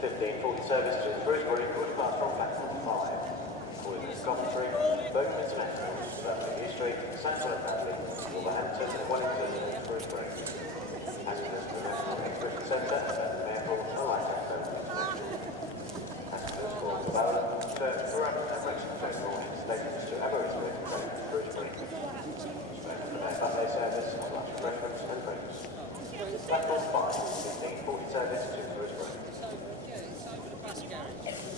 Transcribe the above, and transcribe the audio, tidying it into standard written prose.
1540 service to Shrewsbury, good class from platform 5. Calling this Coventry, Birmingham International, Birmingham New Street, Sandwell Bradley, Wolverhampton, Wellington and Shrewsbury. Passengers to the National Exhibition Centre, Airport and Lancaster International. Passengers for Barrow, Church, Durham and Wrexham morning stations to Aberystwyth and Shrewsbury. For their Sunday service on lunch refreshments and drinks. Platform 5, 1540 service to Shrewsbury. So, yeah, it's over the bus garage.